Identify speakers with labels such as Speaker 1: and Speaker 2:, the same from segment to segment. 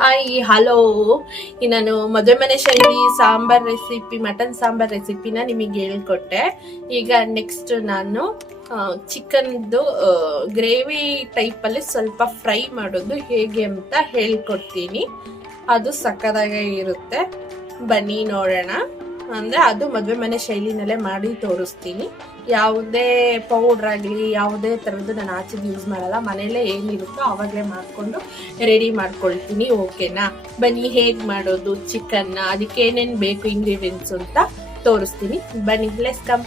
Speaker 1: Hi hello ನಾನು ಮದುವೆ ಮನೆ ಶೈಲಿ, ಸಾಂಬಾರ್ ರೆಸಿಪಿ ಮಟನ್ ಸಾಂಬಾರ್ ರೆಸಿಪಿನ ನಿಮಗೆ ಹೇಳ್ಕೊಟ್ಟೆ. ಈಗ ನೆಕ್ಸ್ಟ್ ನಾನು ಚಿಕನ್ದು ಗ್ರೇವಿ ಟೈಪಲ್ಲಿ ಸ್ವಲ್ಪ ಫ್ರೈ ಮಾಡೋದು ಹೇಗೆ ಅಂತ ಹೇಳ್ಕೊಡ್ತೀನಿ. ಅದು ಸಕ್ಕದಾಗೆ ಇರುತ್ತೆ. ಬನ್ನಿ ನೋಡೋಣ. ಅಂದರೆ ಅದು ಮದುವೆ ಮನೆ ಶೈಲಿನಲ್ಲೇ ಮಾಡಿ ತೋರಿಸ್ತೀನಿ. ಯಾವುದೇ ಪೌಡ್ರ್ ಆಗಲಿ, ಯಾವುದೇ ಥರದ್ದು ನಾನು ಆಚೆಗೆ ಯೂಸ್ ಮಾಡಲ್ಲ. ಮನೆಯಲ್ಲೇ ಏನಿರುತ್ತೋ ಅವಾಗಲೇ ಮಾಡಿಕೊಂಡು ರೆಡಿ ಮಾಡ್ಕೊಳ್ತೀನಿ ಓಕೆನಾ ಬನ್ನಿ, ಹೇಗೆ ಮಾಡೋದು ಚಿಕನ್ನ ಅದಕ್ಕೆ ಏನೇನು ಬೇಕು ಇಂಗ್ರೀಡಿಯೆಂಟ್ಸ್ ಅಂತ ತೋರಿಸ್ತೀನಿ. ಬನ್ನಿ ಲೆಸ್ ಕಮ್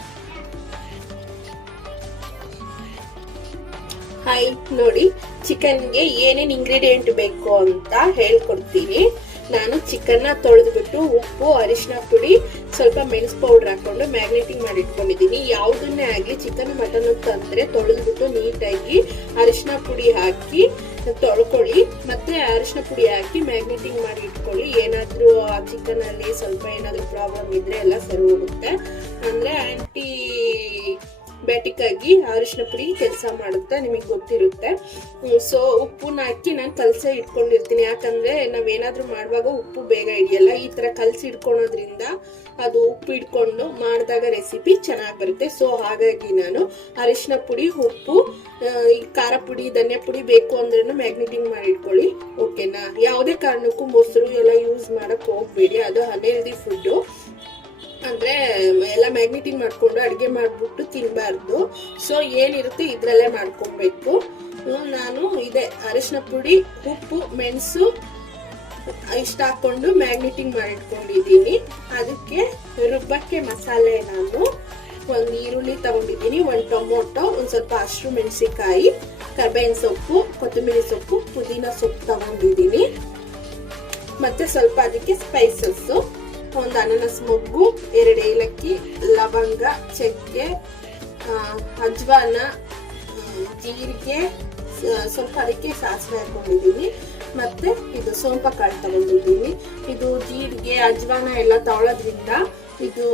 Speaker 1: ಹಾಯ್ ನೋಡಿ ಚಿಕನ್ಗೆ ಏನೇನು ಇಂಗ್ರೀಡಿಯೆಂಟ್ ಬೇಕು ಅಂತ ಹೇಳ್ಕೊಡ್ತೀನಿ. ನಾನು ಚಿಕನ್ನ ತೊಳೆದ್ಬಿಟ್ಟು ಉಪ್ಪು ಅರಿಶಿನ ಪುಡಿ, ಸ್ವಲ್ಪ ಮೆಣಸು ಪೌಡರ್ ಹಾಕೊಂಡು ಮ್ಯಾಗ್ನೇಟಿಂಗ್ ಮಾಡಿ ಇಟ್ಕೊಂಡಿದ್ದೀನಿ. ಯಾವುದನ್ನೇ ಆಗಲಿ ಚಿಕನ್ ಮಟನ್ ತಂದರೆ ತೊಳೆದ್ಬಿಟ್ಟು ನೀಟಾಗಿ ಅರಿಶಿನ ಪುಡಿ ಹಾಕಿ ತೊಳ್ಕೊಳ್ಳಿ. ಮತ್ತೆ ಅರಿಶಿನ ಪುಡಿ ಹಾಕಿ ಮ್ಯಾಗ್ನೇಟಿಂಗ್ ಮಾಡಿ ಇಟ್ಕೊಳ್ಳಿ. ಏನಾದರೂ ಆ ಚಿಕನ್ ಅಲ್ಲಿ ಸ್ವಲ್ಪ ಏನಾದರೂ ಪ್ರಾಬ್ಲಮ್ ಇದ್ರೆ ಎಲ್ಲ ಸರಿ ಹೋಗುತ್ತೆ. ಅಂದರೆ ಆಂಟಿ ಬ್ಯಾಟಿಕ್ ಆಗಿ ಅರಿಶಿನ ಪುಡಿ ಕೆಲಸ ಮಾಡುತ್ತೆ ನಿಮಗೆ ಗೊತ್ತಿರುತ್ತೆ. ಸೊ ಉಪ್ಪನ್ನ ಹಾಕಿ ನಾನು ಕಲಸೆ ಇಟ್ಕೊಂಡಿರ್ತೀನಿ. ಯಾಕಂದ್ರೆ ನಾವೇನಾದ್ರೂ ಮಾಡುವಾಗ ಉಪ್ಪು ಬೇಗ ಹಿಡಿಯಲ್ಲ. ಈ ತರ ಕಲಸಿ ಇಟ್ಕೊಳೋದ್ರಿಂದ ಅದು ಉಪ್ಪು ಇಟ್ಕೊಂಡು ಮಾಡಿದಾಗ ರೆಸಿಪಿ ಚೆನ್ನಾಗಿ ಬರುತ್ತೆ. ಸೊ ಹಾಗಾಗಿ ನಾನು ಅರಿಶಿನ ಪುಡಿ, ಉಪ್ಪು ಈ ಖಾರ ಪುಡಿ, ಧನ್ಯ ಪುಡಿ ಬೇಕು ಅಂದ್ರೂ ಮ್ಯಾಗ್ನೆಟಿಂಗ್ ಮಾಡಿ ಇಟ್ಕೊಳ್ಳಿ. ಓಕೆನಾ ಯಾವುದೇ ಕಾರಣಕ್ಕೂ ಮೊಸರು ಎಲ್ಲ ಯೂಸ್ ಮಾಡಕ್ ಹೋಗ್ಬೇಡಿ. ಅದು ಅನ್ಹೆಲ್ದಿ ಫುಡ್ಡು ಅಂದ್ರೆ ಎಲ್ಲ ಮ್ಯಾಗ್ನೆಟಿನ್ ಮಾಡ್ಕೊಂಡು ಅಡುಗೆ ಮಾಡ್ಬಿಟ್ಟು ತಿನ್ನಬಾರ್ದು ಸೊ ಏನಿರುತ್ತೆ ಇದ್ರಲ್ಲೇ ಮಾಡ್ಕೊಬೇಕು. ನಾನು ಇದೆ ಅರಿಶಿನ ಪುಡಿ, ಉಪ್ಪು, ಮೆಣಸು ಇಷ್ಟ ಹಾಕೊಂಡು ಮ್ಯಾಗ್ನೆಟಿಂಗ್ ಮಾಡಿಟ್ಕೊಂಡಿದ್ದೀನಿ. ಅದಕ್ಕೆ ರುಬ್ಬಕ್ಕೆ ಮಸಾಲೆ ನಾನು. ಒಂದು ಈರುಳ್ಳಿ ತಗೊಂಡಿದ್ದೀನಿ, ಒಂದು ಟೊಮೊಟೊ, ಒಂದು ಸ್ವಲ್ಪ ಹಸಿರು ಮೆಣಸಿಕಾಯಿ ಕರ್ಬೇವಿನ ಸೊಪ್ಪು, ಕೊತ್ತಂಬರಿ ಸೊಪ್ಪು, ಪುದೀನ ಸೊಪ್ಪು ತಗೊಂಡಿದ್ದೀನಿ. ಮತ್ತೆ ಸ್ವಲ್ಪ ಅದಕ್ಕೆ ಸ್ಪೈಸಸ್ಸು ಒಂದು ಅನಾನಸ್ ಮೊಗ್ಗು, ಎರಡು ಏಲಕ್ಕಿ, ಲವಂಗ, ಚಕ್ಕೆ ಅಜ್ವಾನ ಜೀರಿಗೆ ಸ್ವಲ್ಪ ಅದಕ್ಕೆ ಸಾಸಿವೆ ಹಾಕೊಂಡಿದ್ದೀನಿ. ಮತ್ತೆ ಇದು ಸೋಂಪ ಕಾಳು ತಗೊಂಡಿದ್ದೀನಿ. ಇದು ಜೀರಿಗೆ, ಅಜ್ವಾನ ಎಲ್ಲ ತಗೊಳ್ಳೋದ್ರಿಂದ ಇದು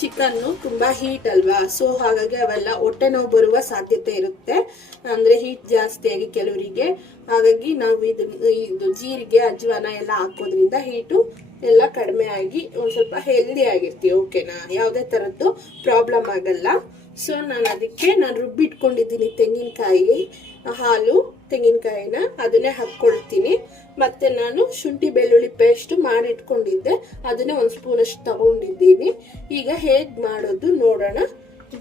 Speaker 1: ಚಿಕನ್ನು ತುಂಬಾ ಹೀಟ್ ಅಲ್ವಾ? ಸೊ ಹಾಗಾಗಿ ಅವೆಲ್ಲ ಹೊಟ್ಟೆ ನೋವು ಬರುವ ಸಾಧ್ಯತೆ ಇರುತ್ತೆ. ಅಂದ್ರೆ ಹೀಟ್ ಜಾಸ್ತಿಯಾಗಿ ಕೆಲವರಿಗೆ. ಹಾಗಾಗಿ ನಾವು ಇದು ಇದು ಜೀರಿಗೆ, ಅಜ್ವಾನ ಎಲ್ಲ ಹಾಕೋದ್ರಿಂದ ಹೀಟು ಎಲ್ಲ ಕಡಿಮೆ ಆಗಿ ಒಂದು ಸ್ವಲ್ಪ ಹೆಲ್ದಿ ಆಗಿರ್ತೀವಿ. ಓಕೆನಾ ಯಾವುದೇ ತರದ್ದು ಪ್ರಾಬ್ಲಮ್ ಆಗಲ್ಲ. ಸೊ ನಾನು ಅದಕ್ಕೆ ನಾನು ರುಬ್ಬಿಟ್ಕೊಂಡಿದ್ದೀನಿ ತೆಂಗಿನಕಾಯಿ. ಹಾಲು, ತೆಂಗಿನಕಾಯಿನ ಅದನ್ನೇ ಹಾಕ್ಕೊಳ್ತೀನಿ. ಮತ್ತೆ ನಾನು ಶುಂಠಿ ಬೆಳ್ಳುಳ್ಳಿ ಪೇಸ್ಟ್ ಮಾಡಿಟ್ಕೊಂಡಿದ್ದೆ. ಅದನ್ನೇ ಒಂದು ಸ್ಪೂನಷ್ಟು ತಗೊಂಡಿದ್ದೀನಿ. ಈಗ ಹೇಗೆ ಮಾಡೋದು ನೋಡೋಣ.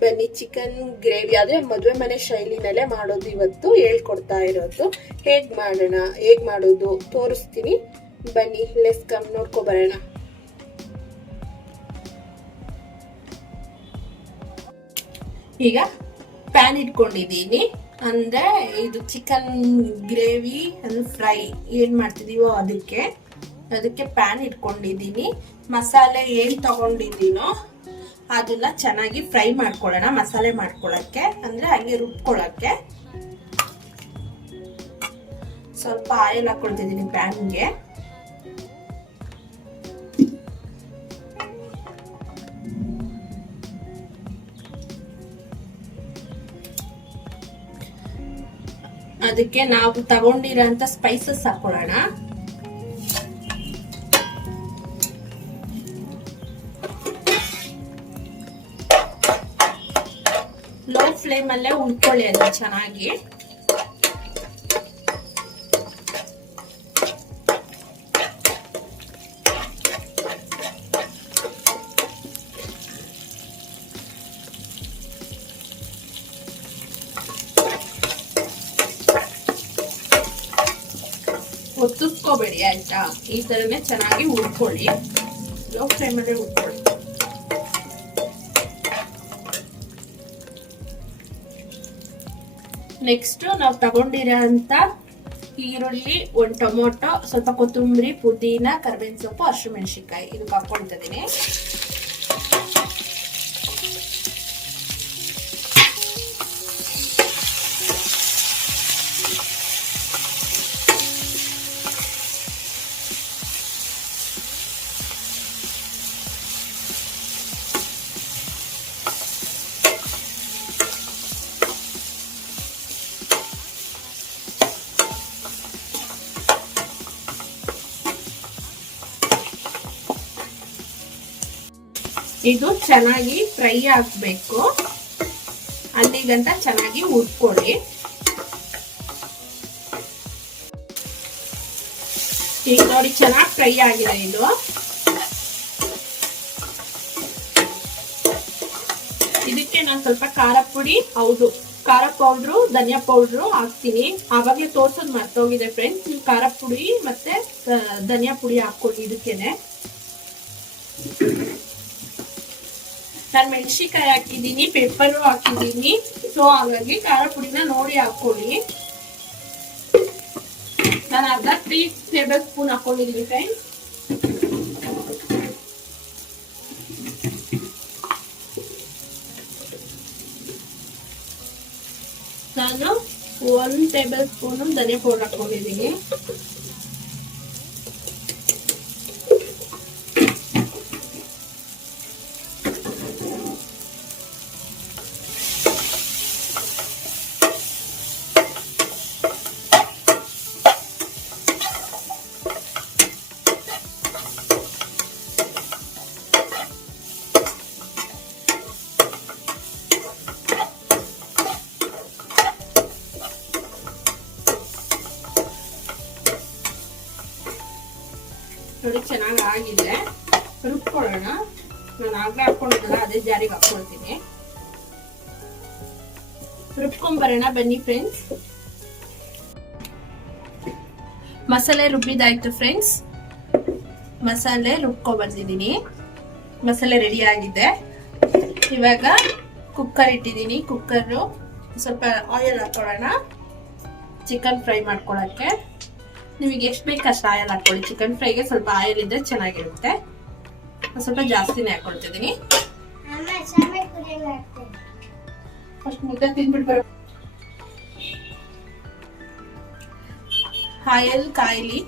Speaker 1: ಬನ್ನಿ ಚಿಕನ್ ಗ್ರೇವಿ ಆದರೆ ಮದುವೆ ಮನೆ ಶೈಲಿನಲ್ಲೇ ಮಾಡೋದು ಇವತ್ತು, ಹೇಳ್ಕೊಡ್ತಾ ಇರೋದು. ಹೇಗೆ ಮಾಡೋಣ, ಹೇಗೆ ಮಾಡೋದು ತೋರಿಸ್ತೀನಿ. ಬನ್ನಿ ಲೆಸ್ ಕಮ್ ನೋಡ್ಕೊಬರೋಣ ಈಗ ಪ್ಯಾನ್ ಇಟ್ಕೊಂಡಿದ್ದೀನಿ. ಅಂದ್ರೆ ಇದು ಚಿಕನ್ ಗ್ರೇವಿ ಅಂದ್ರೆ ಫ್ರೈ. ಏನ್ ಮಾಡ್ತಿದೀವೋ ಅದಕ್ಕೆ. ಅದಕ್ಕೆ ಪ್ಯಾನ್ ಇಟ್ಕೊಂಡಿದ್ದೀನಿ. ಮಸಾಲೆ ಏನ್ ತಗೊಂಡಿದ್ದೀನೋ ಅದನ್ನ ಚೆನ್ನಾಗಿ ಫ್ರೈ ಮಾಡ್ಕೊಳ್ಳೋಣ, ಮಸಾಲೆ ಮಾಡ್ಕೊಳಕ್ಕೆ ಅಂದ್ರೆ ಹಂಗೆ ರುಬ್ಕೊಳಕ್ಕೆ ಸ್ವಲ್ಪ ಆಯಿಲ್ ಹಾಕೊಳ್ತಿದ್ದೀನಿ ಪ್ಯಾನ್ಗೆ ಅದಕ್ಕೆ ನಾವು ತಗೊಂಡಿರೋಂತ ಸ್ಪೈಸಸ್ ಹಾಕೊಳ್ಳೋಣ. ಲೋ ಫ್ಲೇಮ್ ಅಲ್ಲೇ ಉಳ್ಕೊಳ್ಳಿ ಅದು ಚೆನ್ನಾಗಿ. ಆಯ್ತಾ? ಈ ತರನೇ ಚೆನ್ನಾಗಿ ಉಡ್ಕೊಳ್ಳಿ ಲೋ ಫ್ಲೇಮಲ್ಲೇ ಉರ್ಕೊಳ್ಳಿ ನೆಕ್ಸ್ಟ್ ನಾವು ತಗೊಂಡಿರೋ ಈರುಳ್ಳಿ, ಒಂದು ಟೊಮೊಟೊ, ಸ್ವಲ್ಪ ಕೊತ್ತಂಬರಿ, ಪುದೀನ, ಕರ್ಬೇವಿನ ಸೊಪ್ಪು ಹಸಿರು ಮೆಣಸಿಕಾಯಿ ಇದು ಇದು ಚೆನ್ನಾಗಿ ಫ್ರೈ ಆಗಬೇಕು. ಅಲ್ಲಿಗಂತ ಚೆನ್ನಾಗಿ ಹುರ್ಕೊಳ್ಳಿ. ಈಗ ನೋಡಿ ಚೆನ್ನಾಗಿ ಫ್ರೈ ಆಗಿದೆ ಇದು. ಇದಕ್ಕೆ ನಾನು ಸ್ವಲ್ಪ ಖಾರ ಪುಡಿ, ಹೌದು, ಖಾರ ಪೌಡ್ರು, ಧನಿಯಾ ಪೌಡ್ರು ಹಾಕ್ತೀನಿ. ಆವಾಗಲೇ ತೋರ್ಸೋದು ಮರ್ತೋಗಿದೆ ಫ್ರೆಂಡ್ಸ್ ನೀವು ಖಾರ ಪುಡಿ ಮತ್ತೆ, ಧನಿಯಾ ಪುಡಿ ಹಾಕ್ಕೊಳ್ಳಿ ಇದಕ್ಕೇನೆ. ನಾನು ಮೆಣಸಿನ್ಕಾಯಿ ಹಾಕಿದ್ದೀನಿ ಪೆಪ್ಪರು ಹಾಕಿದ್ದೀನಿ. ಸೊ ಹಾಗಾಗಿ ಖಾರ ಪುಡಿನ ನೋಡಿ ಹಾಕೊಳ್ಳಿ. ನಾನು ಅರ್ಧ ತ್ರೀ ಟೇಬಲ್ ಸ್ಪೂನ್ ಹಾಕೊಂಡಿದ್ದೀನಿ ಫ್ರೆಂಡ್ಸ್ ನಾನು one tablespoon dhania powder ಹಾಕೊಂಡಿದ್ದೀನಿ ನೋಡಿ ಚೆನ್ನಾಗಿ ಆಗಿದೆ ರುಬ್ಕೊಳ್ಳೋಣ ನಾನು ಆಗ್ಲೇ ಹಾಕೊಂಡಿದ್ದಲ್ಲ ಅದೇ ಜಾರಿಗೆ ಹಾಕೊಳ್ತೀನಿ ರುಬ್ಕೊಂಬರೋಣ ಬನ್ನಿ ಫ್ರೆಂಡ್ಸ್ ಮಸಾಲೆ ರುಬ್ಬಿದಾಯ್ತು ಫ್ರೆಂಡ್ಸ್ ಮಸಾಲೆ ರುಬ್ಕೊ ಬಂದಿದ್ದೀನಿ. ಮಸಾಲೆ ರೆಡಿ ಆಗಿದೆ. ಇವಾಗ ಕುಕ್ಕರ್ ಇಟ್ಟಿದ್ದೀನಿ. ಕುಕ್ಕರು ಸ್ವಲ್ಪ ಆಯಿಲ್ ಹಾಕೊಳ್ಳೋಣ. ಚಿಕನ್ ಫ್ರೈ ಮಾಡ್ಕೊಳ್ಳೋಕ್ಕೆ. ನಿಮಗೆ ಎಷ್ಟು ಬೇಕು ಅಷ್ಟು ಆಯಿಲ್ ಹಾಕ್ಕೊಳ್ಳಿ ಚಿಕನ್ ಫ್ರೈಗೆ ಸ್ವಲ್ಪ ಆಯಿಲ್ ಇದ್ರೆ ಚೆನ್ನಾಗಿರುತ್ತೆ. ಸ್ವಲ್ಪ ಜಾಸ್ತಿನೇ ಹಾಕೊಳ್ತಿದ್ದೀನಿ. ಫಸ್ಟ್ ಮುದ್ದೆ ತಿಂದ್ಬಿಟ್ಟು ಬರೋ ಆಯಿಲ್ ಕಾಯಿಲಿ.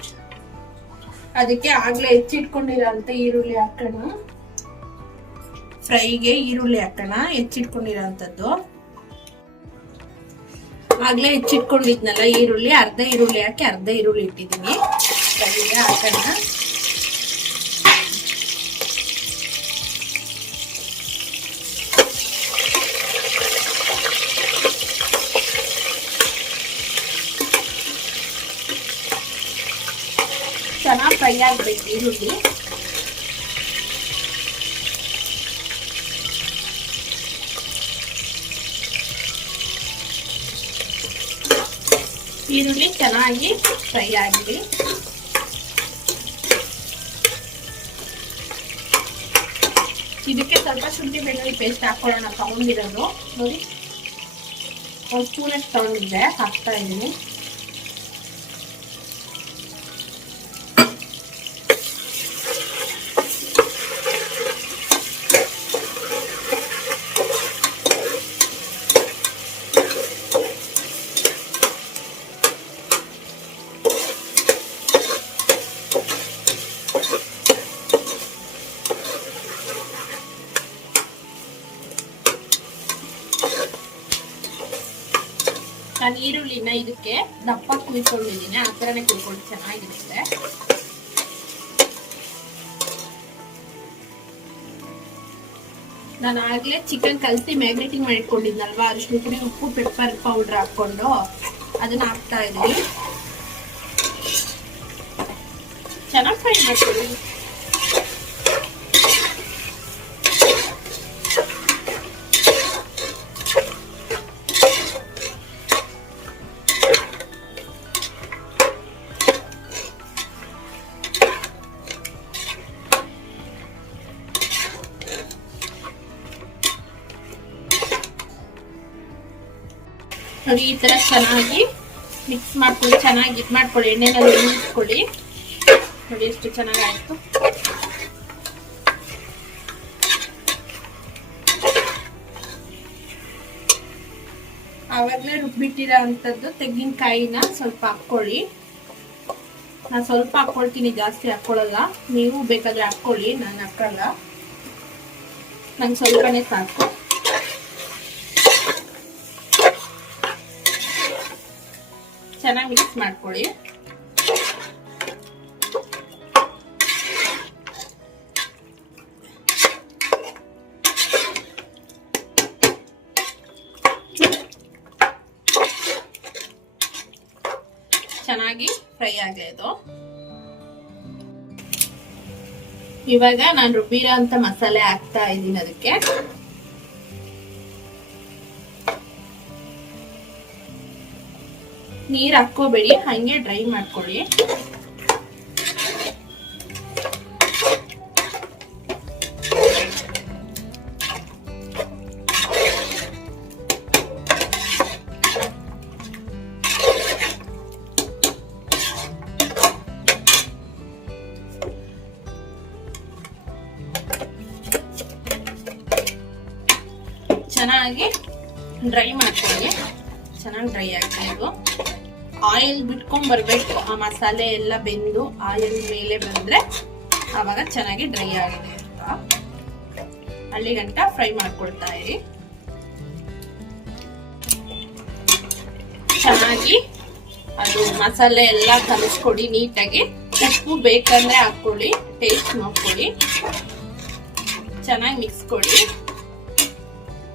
Speaker 1: ಅದಕ್ಕೆ ಆಗ್ಲೇ ಹೆಚ್ಚಿಟ್ಕೊಂಡಿರೋಂಥ ಈರುಳ್ಳಿ ಹಾಕೋಣ. ಫ್ರೈಗೆ ಈರುಳ್ಳಿ ಹಾಕೋಣ, ಹೆಚ್ಚಿಟ್ಕೊಂಡಿರೋಂಥದ್ದು. ಆಗ್ಲೇ ಹೆಚ್ಚಿಟ್ಕೊಂಡಿದ್ನಲ್ಲ ಈರುಳ್ಳಿ, ಅರ್ಧ ಈರುಳ್ಳಿ ಹಾಕಿ ಅರ್ಧ ಈರುಳ್ಳಿ ಇಟ್ಟಿದ್ದೀನಿ. ಫ್ರೈಗೆ ಹಾಕೋಣ ಚೆನ್ನಾಗಿ ಫ್ರೈ ಆಗ್ಬೇಕು ಈರುಳ್ಳಿ ಈರುಳ್ಳಿ ಚೆನ್ನಾಗಿ ಫ್ರೈ ಆಗಿದೆ ಇದಕ್ಕೆ ಸ್ವಲ್ಪ ಶುಂಠಿ ಬೆಳ್ಳುಳ್ಳಿ ಪೇಸ್ಟ್ ಹಾಕೊಳ್ಳೋಣ ತಗೊಂಡಿರೋದು ನೋಡಿ ಒಂದು ಸ್ಪೂನಷ್ಟು ತಗೊಂಡಿದ್ದೆ ಹಾಕ್ತಾ ಇದ್ದೀನಿ ನಾನು ಈರುಳ್ಳಿನ ಇದಕ್ಕೆ ದಪ್ಪ ಕುಯ್ಕೊಂಡಿದ್ದೀನಿ. ಆ ಥರನೇ ಕುಯ್ಕೊಂಡು ಚೆನ್ನಾಗಿರುತ್ತೆ ನಾನು ಆಗ್ಲೇ ಚಿಕನ್ ಕಲ್ಸಿ ಮ್ಯಾಗ್ನೆಟಿಂಗ್ ಮಾಡಿಟ್ಕೊಂಡಿದ್ನಲ್ವಾ? ಅರಿಶಿನ ಪುಡಿ ಉಪ್ಪು ಪೆಪ್ಪರ್ ಪೌಡರ್ ಹಾಕೊಂಡು ಅದನ್ನ ಹಾಕ್ತಾ ಇದ್ದೀನಿ ಚೆನ್ನಾಗಿ ಫ್ರೈ ಮಾಡ್ಕೊಳ್ಳಿ. ನೋಡಿ, ಈ ತರ ಚೆನ್ನಾಗಿ ಮಿಕ್ಸ್ ಮಾಡ್ಕೊಳ್ಳಿ, ಚೆನ್ನಾಗಿ ಇದು ಮಾಡ್ಕೊಳ್ಳಿ, ಎಣ್ಣೆನಲ್ಲಿ ಉಳಿಸ್ಕೊಳ್ಳಿ ನೋಡಿ, ಎಷ್ಟು ಚೆನ್ನಾಗಿ ಆಯ್ತು ಆವಾಗಲೇ ರುಬ್ಬಿಟ್ಟಿರೋ ಅಂಥದ್ದು ತೆಂಗಿನಕಾಯಿನ ಸ್ವಲ್ಪ ಹಾಕ್ಕೊಳ್ಳಿ. ನಾನು ಸ್ವಲ್ಪ ಹಾಕ್ಕೊಳ್ತೀನಿ, ಜಾಸ್ತಿ ಹಾಕ್ಕೊಳ್ಳಲ್ಲ ನೀವು ಬೇಕಾದ್ರೆ ಹಾಕ್ಕೊಳ್ಳಿ, ನಾನು ಹಾಕಲ್ಲ. ನಂಗೆ ಸ್ವಲ್ಪನೇ ಸಾಕು. ಚೆನ್ನಾಗಿ ಮಿಕ್ಸ್ ಮಾಡ್ಕೊಳ್ಳಿ. ಚೆನ್ನಾಗಿ ಫ್ರೈ ಇದು. ಇವಾಗ ನಾನು ರುಬ್ಬಿರೋ ಅಂತ ಮಸಾಲೆ ಹಾಕ್ತಾ ಇದ್ದೀನಿ ಅದಕ್ಕೆ. ನೀರ್ ಹಾಕೋಬೇಡಿ ಹಂಗೆ ಡ್ರೈ ಮಾಡ್ಕೊಳ್ಳಿ. ಚೆನ್ನಾಗಿ ಡ್ರೈ ಮಾಡ್ಕೊಳ್ಳಿ. ಚೆನ್ನಾಗಿ ಡ್ರೈ ಆಗ್ಬೇಕು ಆಯಿಲ್ ಬಿಟ್ಕೊಂಡ್ ಬರ್ಬೇಕು. ಆ ಮಸಾಲೆ ಎಲ್ಲ ಬೆಂದು ಆಯಿಲ್ ಮೇಲೆ ಬಂದ್ರೆ ಆವಾಗ ಚೆನ್ನಾಗಿ ಡ್ರೈ ಆಗಿದೆ ಅಂತ. ಅಲ್ಲಿ ಗಂಟ ಫ್ರೈ ಮಾಡ್ಕೊಳ್ತಾ ಇರಿ. ಚೆನ್ನಾಗಿ ಅದು ಮಸಾಲೆ ಎಲ್ಲ ಕಲಿಸ್ಕೊಡಿ ನೀಟಾಗಿ. ಉಪ್ಪು ಬೇಕಂದ್ರೆ ಹಾಕೊಳ್ಳಿ ಟೇಸ್ಟ್ ನೋಡ್ಕೊಳ್ಳಿ. ಚೆನ್ನಾಗಿ ಮಿಕ್ಸ್ ಕೊಡಿ.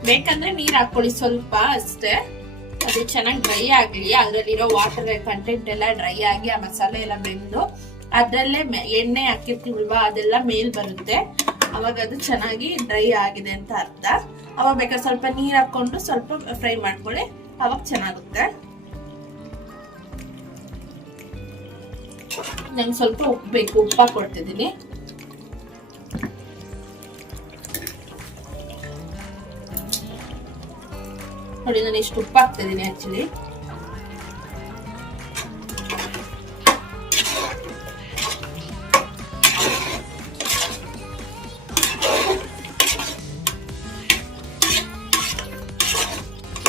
Speaker 1: ಬೇಕಂದ್ರೆ ನೀರ್ ಹಾಕೊಳ್ಳಿ ಸ್ವಲ್ಪ ಅಷ್ಟೇ. ಅದು ಚೆನ್ನಾಗಿ ಡ್ರೈ ಆಗಲಿ, ಅದರಲ್ಲಿರೋ ವಾಟರ್ ಕಂಟೆಂಟ್ ಎಲ್ಲ ಡ್ರೈ ಆಗಿ, ಆ ಮಸಾಲೆ ಎಲ್ಲ ಬೆಂದು ಅದರಲ್ಲೇ ಎಣ್ಣೆ ಹಾಕಿರ್ತೀವಲ್ವಾ, ಅದೆಲ್ಲ ಮೇಲ್ ಬರುತ್ತೆ. ಅವಾಗ ಅದು ಚೆನ್ನಾಗಿ ಡ್ರೈ ಆಗಿದೆ ಅಂತ ಅರ್ಥ. ಅವಾಗ ಬೇಕಾದ್ರೆ ಸ್ವಲ್ಪ ನೀರು ಹಾಕೊಂಡು ಸ್ವಲ್ಪ ಫ್ರೈ ಮಾಡ್ಕೊಳ್ಳಿ, ಅವಾಗ ಚೆನ್ನಾಗುತ್ತೆ. ನಂಗೆ ಸ್ವಲ್ಪ ಉಪ್ಪು ಬೇಕು ಉಪ್ಪು ಹಾಕೊಡ್ತಿದ್ದೀನಿ ನೋಡಿ, ನಾನು ಇಷ್ಟು ಉಪ್ಪು ಹಾಕ್ತಿದ್ದೀನಿ ಆಕ್ಚುಲಿ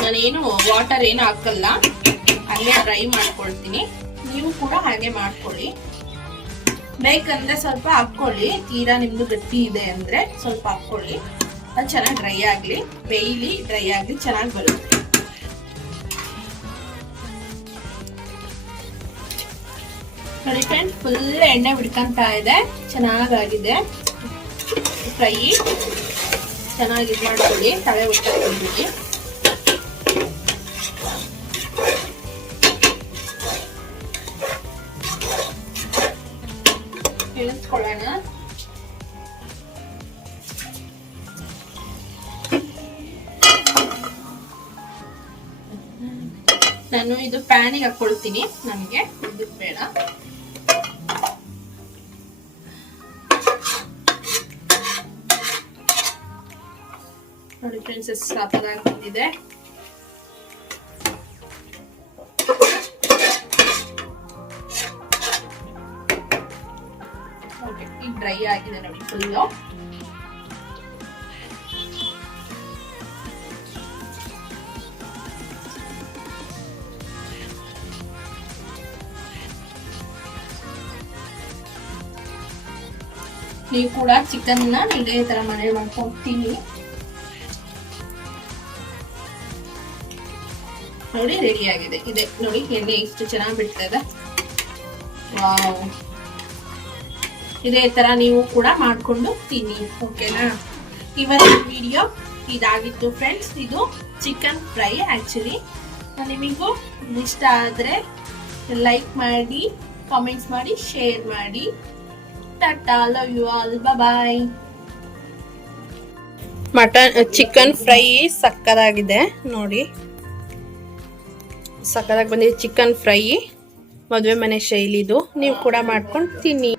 Speaker 1: ನಾನೇನು ವಾಟರ್ ಏನು ಹಾಕಲ್ಲ ಅಲ್ಲೇ ಡ್ರೈ ಮಾಡ್ಕೊಳ್ತೀನಿ. ನೀವು ಕೂಡ ಹಾಗೆ ಮಾಡ್ಕೊಳ್ಳಿ. ಬೇಕಂದ್ರೆ ಸ್ವಲ್ಪ ಹಾಕ್ಕೊಳ್ಳಿ. ತೀರಾ ನಿಮ್ದು ಗಟ್ಟಿ ಇದೆ ಅಂದ್ರೆ ಸ್ವಲ್ಪ ಹಾಕ್ಕೊಳ್ಳಿ. ಅದು ಚೆನ್ನಾಗಿ ಡ್ರೈ ಆಗಲಿ, ಬೇಯ್ಲಿ ಡ್ರೈ ಆಗಲಿ ಚೆನ್ನಾಗಿ ಬರುತ್ತೆ. ನೋಡಿ ಫ್ರೆಂಡ್ಸ್ ಫುಲ್ ಎಣ್ಣೆ ಬಿಡ್ಕೊಂತಾ ಇದೆ, ಚೆನ್ನಾಗಾಗಿದೆ. ಫ್ರೈ, ಚೆನ್ನಾಗಿ ಇದು ಮಾಡ್ಕೊಳ್ಳಿ, ತಲೆ ಬಿಟ್ಕೊಂಡ್ಬಿಡಿ ಪ್ಯಾನಿಗೆ ಹಾಕೊಳ್ತೀನಿ ನನಗೆ ಇದು ಬೇಡ. ನೋಡಿ ಫ್ರೆಂಡ್ಸ್ ಎಷ್ಟು ಸಾಪದಾಗಿ ಬಂದಿದೆ. ಓಕೆ ಡ್ರೈ ಆಗಿದೆ ನೋಡಿ ಫುಲ್ಲು ನೀವು ಕೂಡ ಚಿಕನ್ನ ಇದೇ ತರ ಮನೆ ಮಾಡ್ಕೊತೀನಿ ನೋಡಿ ರೆಡಿ ಆಗಿದೆ. ಇದೆ. ನೋಡಿ, ಎಣ್ಣೆ ಎಷ್ಟು ಚೆನ್ನಾಗಿ ಬಿಡ್ತದೆ. ಇದೇ ತರ ನೀವು ಕೂಡ ಮಾಡ್ಕೊಂಡು ತಿನ್ನಿ, ಓಕೆನಾ? ಇವತ್ತಿನ ವಿಡಿಯೋ ಇದಾಗಿತ್ತು ಫ್ರೆಂಡ್ಸ್ ಇದು ಚಿಕನ್ ಫ್ರೈ ಆಕ್ಚುಲಿ ನಿಮಗೂ ಇಷ್ಟ ಆದರೆ ಲೈಕ್ ಮಾಡಿ ಕಾಮೆಂಟ್ಸ್ ಮಾಡಿ ಶೇರ್ ಮಾಡಿ. Tata love you all bye mutton chicken fry ಸಕ್ಕದಾಗಿದೆ. ನೋಡಿ. ಸಕ್ಕದಾಗಿ ಬಂದಿದೆ ಚಿಕನ್ ಫ್ರೈ ಮದುವೆ ಮನೆ ಶೈಲಿದು ನೀವು ಕೂಡ ಮಾಡ್ಕೊಂಡು ತಿನ್ನಿ.